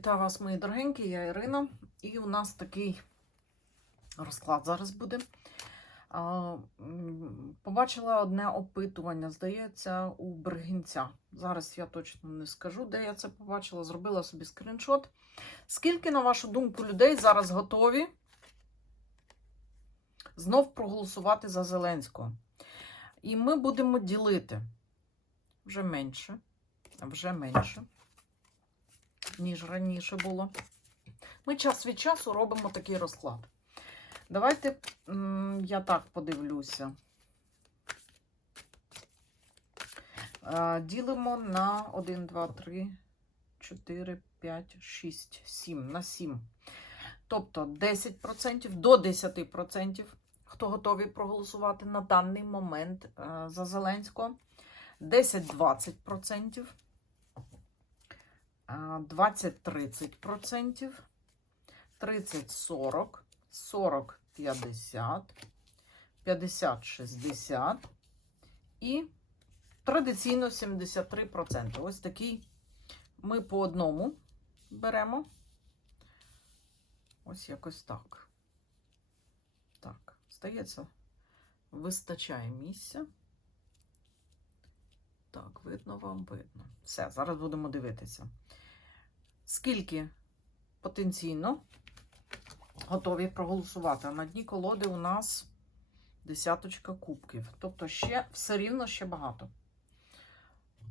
Вітаю вас, мої дорогенькі, я Ірина. І у нас такий розклад зараз буде. Побачила одне опитування, здається, у Бергінця. Зараз я точно не скажу, де я це побачила. Зробила собі скріншот. Скільки, на вашу думку, людей зараз готові знов проголосувати за Зеленського? І ми будемо ділити вже менше, вже менше ніж раніше було. Ми час від часу робимо такий розклад. Давайте я так подивлюся. Ділимо на 1, 2, 3, 4, 5, 6, 7. На 7. Тобто 10% до 10%, хто готові проголосувати на даний момент е, за Зеленського. 10-20%. 20-30%, 30-40, 40-50, 50-60 і традиційно 73%. Ось такий ми по одному беремо. Ось якось так. Так, стається, вистачає місця. Так, видно вам видно. Все, зараз будемо дивитися. Скільки потенційно готові проголосувати? На дні колоди у нас десяточка кубків. Тобто ще все рівно ще багато.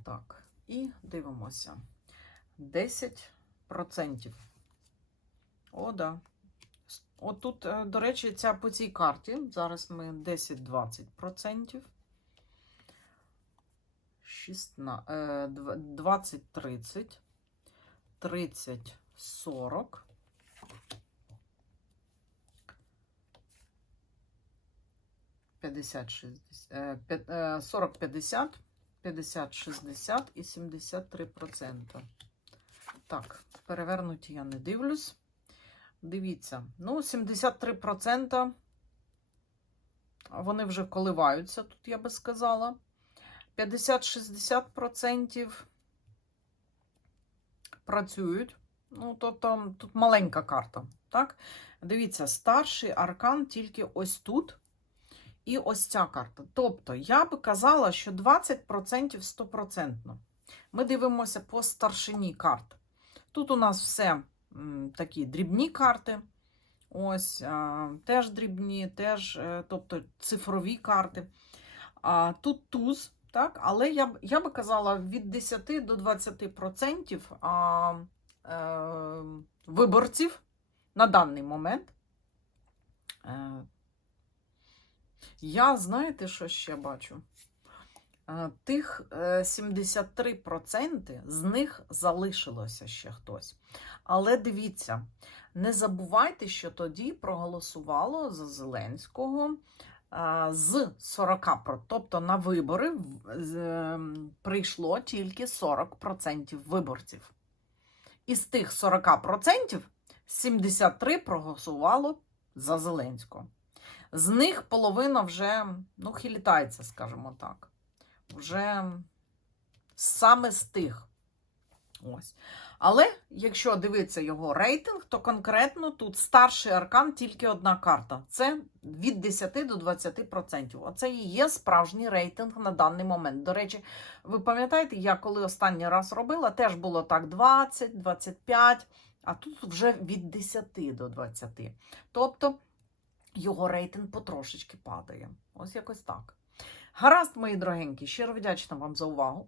Так, і дивимося. 10%. О, да. Отут, е, до речі, ця по цій карті. Зараз ми 10-20%. 20-30, 30-40, 40-50, 50-60 і 73%. Так, перевернуті я не дивлюсь. Дивіться, ну, 73% вони вже коливаються, тут я би сказала. 50-60% працюють. Ну, тобто тут маленька карта. Так? Дивіться, старший аркан тільки ось тут. І ось ця карта. Тобто, я би казала, що 20% стопроцентно. Ми дивимося по старшині карт. Тут у нас все м, такі дрібні карти. Ось, а, теж дрібні, теж, е, тобто цифрові карти. А тут туз. Так, але я б я би казала від 10 до 20% а, е, виборців на даний момент. Е, я знаєте, що ще бачу? Е, тих е, 73% з них залишилося ще хтось. Але дивіться, не забувайте, що тоді проголосувало за Зеленського з 40, тобто на вибори прийшло тільки 40% виборців. Із тих 40% 73 проголосувало за Зеленського. З них половина вже, ну, хилітається, скажімо так. Вже саме з тих. Ось. Але якщо дивитися його рейтинг, то конкретно тут старший аркан тільки одна карта. Це від 10 до 20%. Оце і є справжній рейтинг на даний момент. До речі, ви пам'ятаєте, я коли останній раз робила, теж було так 20, 25, а тут вже від 10 до 20%. Тобто його рейтинг потрошечки падає. Ось якось так. Гаразд, мої дорогенькі, щиро вдячна вам за увагу.